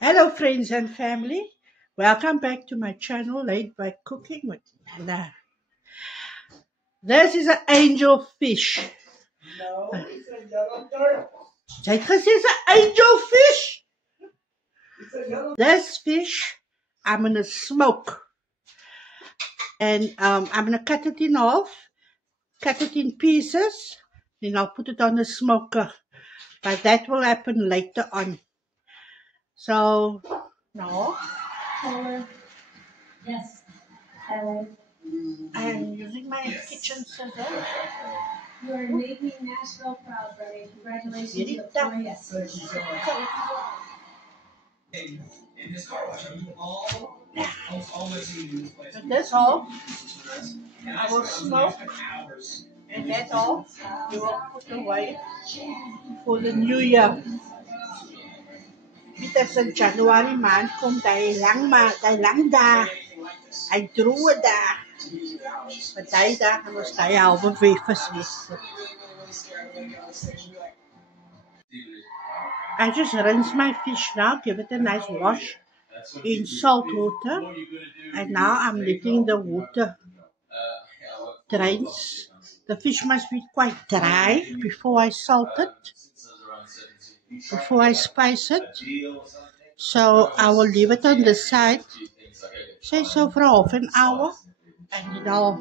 Hello, friends and family. Welcome back to my channel, Laid Back Cooking with Nana. This is an angel fish. No, it's a yellow dirt. This is an angel fish. It's a yellow. This fish, I'm gonna smoke, and I'm gonna cut it in half, cut it in pieces, then I'll put it on the smoker. But that will happen later on. So now Yes. I'm using my kitchen scissors. You are making Nashville proud, buddy. Congratulations. Very You have tough. 4 yes. In his car wash, I do all my singing in this place. So that's all. And I will swear, smoke. hours. And that's all you will put away for the new year. Dit is in Januarie maand kom die lang dae, hy droë dae. Party dae gaan ons die halwe week verwees. I just rinse my fish now, give it a nice wash in salt water, and now I'm letting the water drains. The fish must be quite dry before I salt it, before I spice it. So I will leave it on the side, say so for half an hour, and then I'll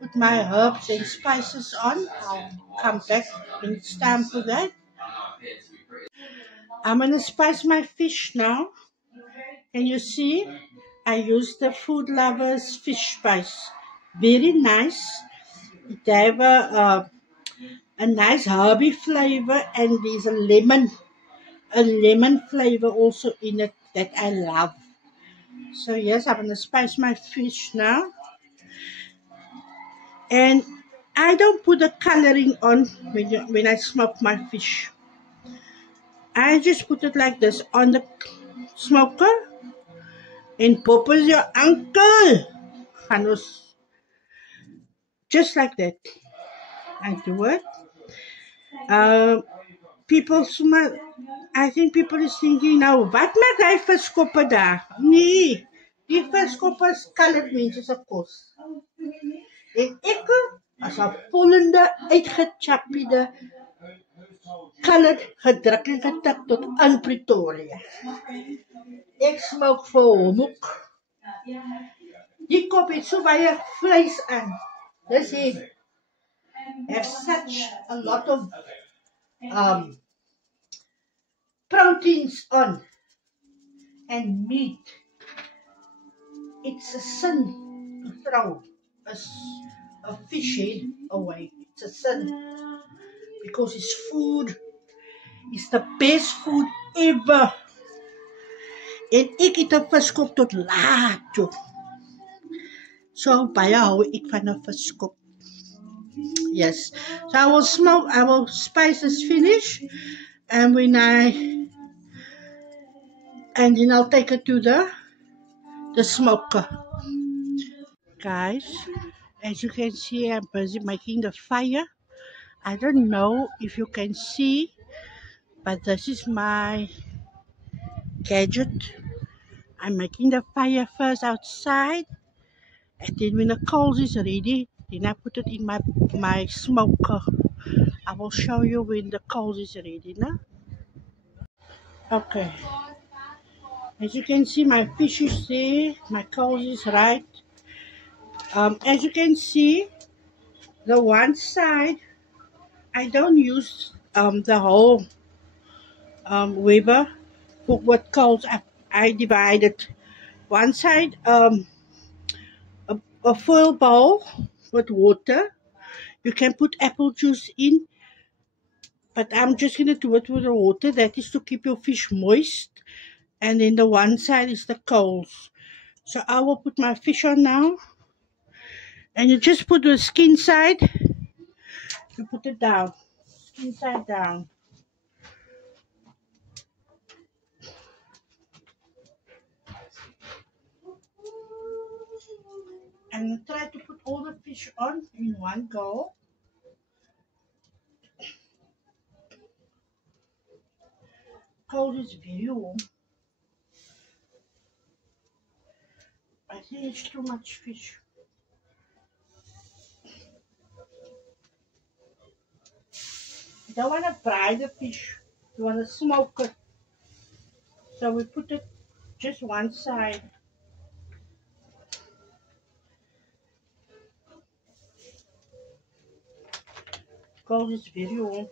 put my herbs and spices on. I'll come back when it's time for that. I'm going to spice my fish now. And you see, I use the Food Lovers fish spice. Very nice. It have a nice herby flavor, and there's a lemon flavor also in it that I love. So yes, I'm going to spice my fish now. And I don't put the coloring on when I smoke my fish. I just put it like this on the smoker. And Pop is your uncle. Hanus. Just like that. I do it. People, I think people is thinking now, wat maak hy viskoppe daar? Nee, die viskoppe is colored mense of course. En ek as 'n volgende uitgechappide colored gedruk en getik tot in Pretoria. Ek smoke vir hom ook. Die kop het so baie vleis aan. Dis hy have such a lot of proteins on and meat. It's a sin to throw a fish head away. It's a sin because it's food. It's the best food ever. En ek eet 'n viskop tot laat toe. So baie hou ek van 'n viskop. Yes. So I will smoke, I will spice this finish, and then I'll take it to the smoker. Guys, as you can see, I'm busy making the fire. I don't know if you can see, but this is my gadget. I'm making the fire first outside, and then when the coals is ready, then I put it in my smoker. I will show you when the coals is ready now. Okay. As you can see, my fish is there, my coals is right. As you can see, the one side, I don't use the whole Weber cook with coals. I divide it. One side, a full bowl with water. You can put apple juice in, but I'm just going to do it with the water. That is to keep your fish moist. And then the one side is the coals. So I will put my fish on now. And you just put the skin side. You put it down. Skin side down. And try to put all the fish on in one go. Cold is very warm. think it's too much fish. You don't want to fry the fish. You want to smoke it. So we put it just one side. Because it's very warm.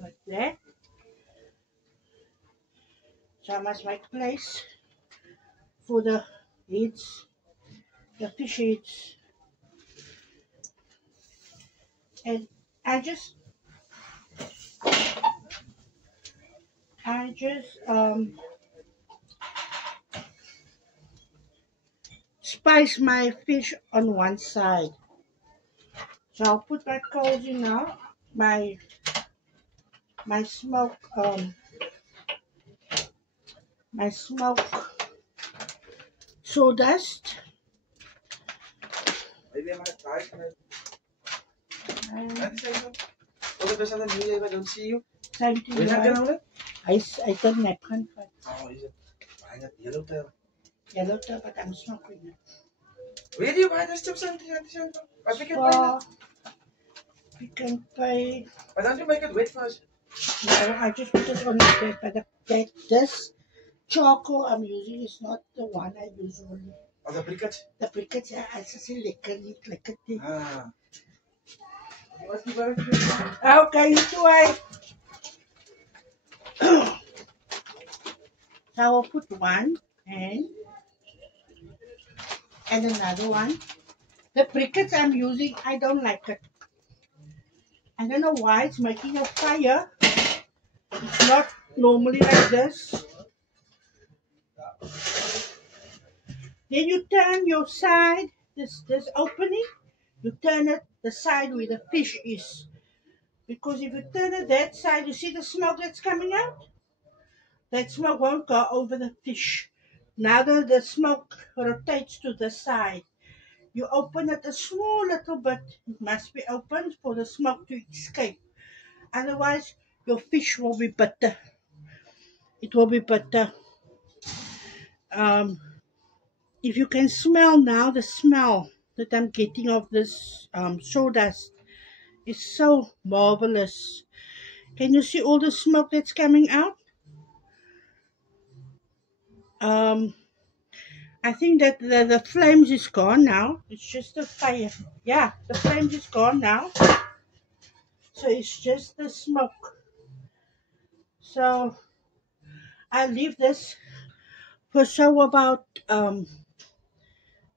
Like that. So I must make place for the heads, the fish heads. And I just spice my fish on one side. So I'll put my coals in now, my smoke my smoke sawdust. Maybe I might try. And Okay, best of me, I don't see you. time to We're not gonna I don't napkin for Oh, is it? Buy that yellow tail. yellow tail, but I'm smoking it. Where do you buy this chips and I think it buy So that. you can pay. Why don't you make it wet first? No, I just put it on the bed, but this charcoal I'm using is not the one I usually. Oh, the briquettes? The briquettes, yeah, it's just lekker thing. Ah. What's the Okay, do I? So I will put one and another one. The briquettes I'm using, I don't like it. I don't know why it's making a fire. It's not normally like this. Then you turn your side, this opening, you turn it the side where the fish is. Because if you turn it that side, you see the smoke that's coming out? That smoke won't go over the fish. Now the smoke rotates to the side. You open it a small little bit. It must be opened for the smoke to escape. Otherwise, your fish will be bitter. It will be bitter. If you can smell now, the smell that I'm getting of this sawdust is so marvelous. Can you see all the smoke that's coming out? I think that the flames is gone now. It's just the fire. Yeah, the flames is gone now. So it's just the smoke. So I leave this for about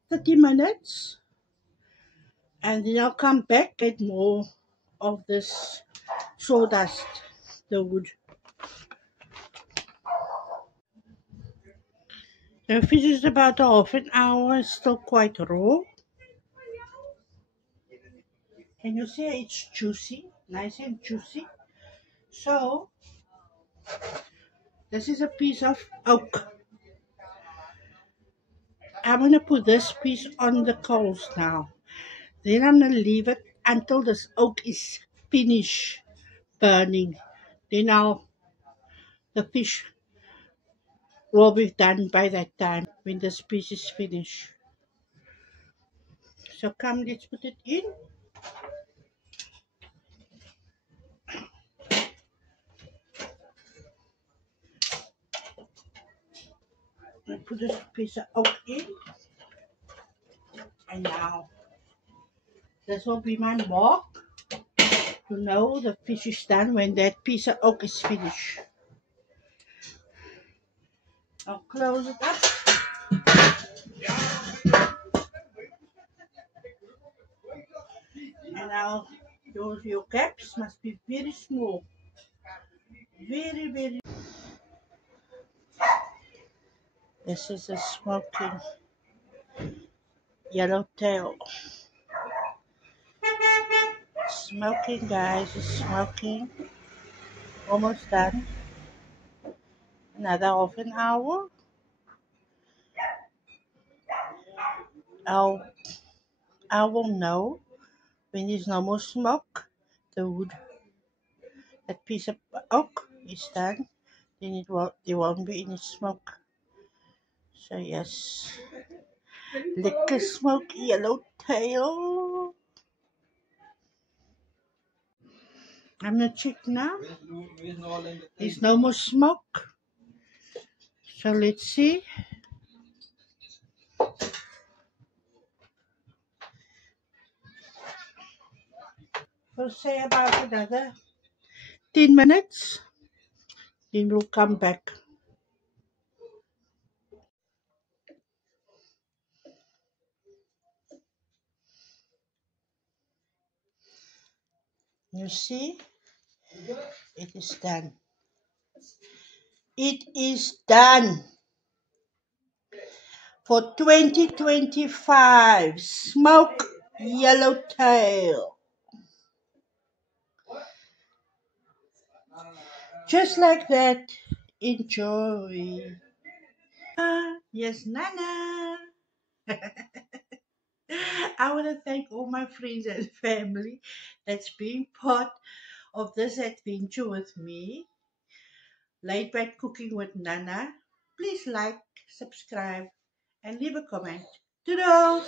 30 minutes, and then I'll come back get more of this sawdust, the wood. The fish is about half an hour, still quite raw. Can you see it's juicy, nice and juicy? So this is a piece of oak. I'm going to put this piece on the coals now. Then I'm going to leave it until this oak is finished burning. Then the fish will be done by that time when this piece is finished. So come, let's put it in. I put this piece of oak in. And now, this will be my mark to know the fish is done when that piece of oak is finished. I'll close it up. And now your caps must be very small. Very, very. This is a smoking yellowtail. Smoking, guys, it's smoking. Almost done. Another half an hour. I will know when there's no more smoke. The wood That piece of oak is done. Then there won't be any smoke. So yes, liquor smoke yellowtail. I'm gonna check now. There's no more smoke. So let's see. We'll say about another 10 minutes. Then we'll come back. You see, it is done. It is done for 2025. Smoke yellowtail. Just like that. Enjoy. Yes, Nana. I want to thank all my friends and family that's been part of this adventure with me. Laid back cooking with Nana. Please like, subscribe, and leave a comment. Toodles!